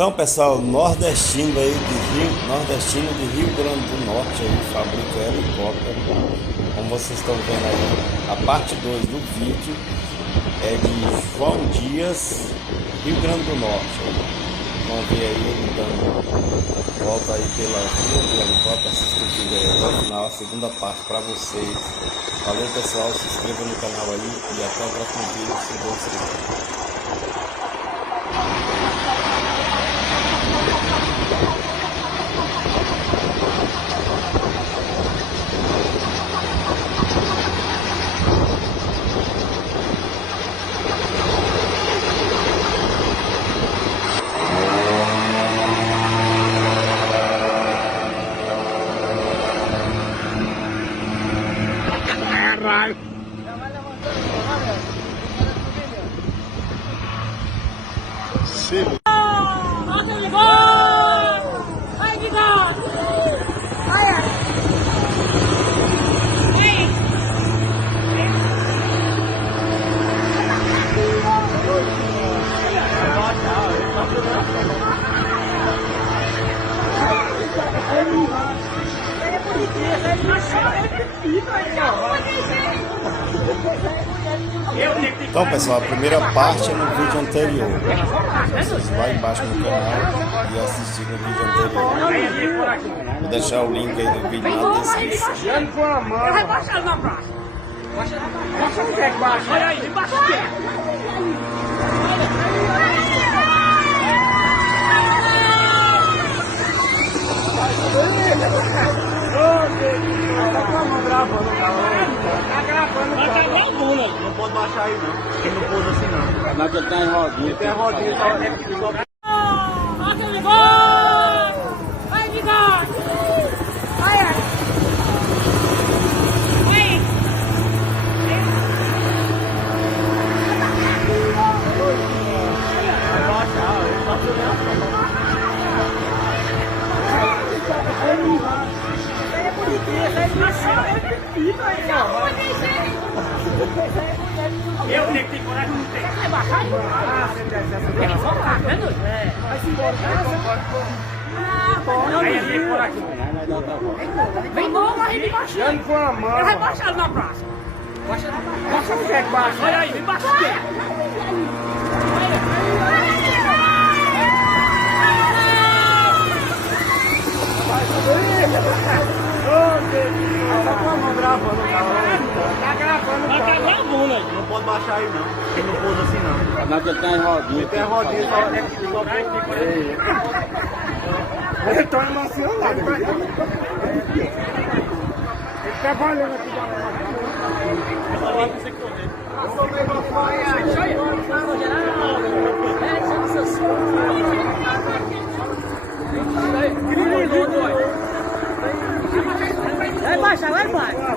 Então, pessoal, Nordestino de Rio Grande do Norte aí fabrica helicóptero. Como vocês estão vendo aí, a parte 2 do vídeo é de João Dias, Rio Grande do Norte. Vão ver aí ele dando volta aí pela rua do helicóptero. Assista o vídeo aí até o final, a segunda parte para vocês. Valeu, pessoal, se inscreva no canal aí e até o próximo vídeo, se Deus quiser. Caralho! Sim. Então, pessoal, a primeira parte é no vídeo anterior. Vocês vão embaixo no canal e assistir no vídeo anterior. Vou deixar o link aí do vídeo na descrição. Eu vou baixar na praça. Baixa o que baixa? Olha aí, baixa o que? Tá gravando, não pode baixar aí não. Ele não pôs assim não. Mas ele tem rodinha. Ele tem rodinha, só. Aquele gol! Vai de gol! Olha! Oi! Eu tenho que ter coragem, não tem. Vai baixar? É só cagando? É. Vai se embora. Aí ele tem coragem. Vem bom, vai vir baixando. Dando com a mão. Ele vai baixar na praça. Baixa o que baixa? Olha aí, vem baixar o quê? Tá gravando aí. Não pode baixar aí não. Ele não pôs assim não. Mas ele tem rodinha. Ele tem rodinha, só. Ele tá emocionado. Ele trabalhando aqui. Vai baixar, vai baixar.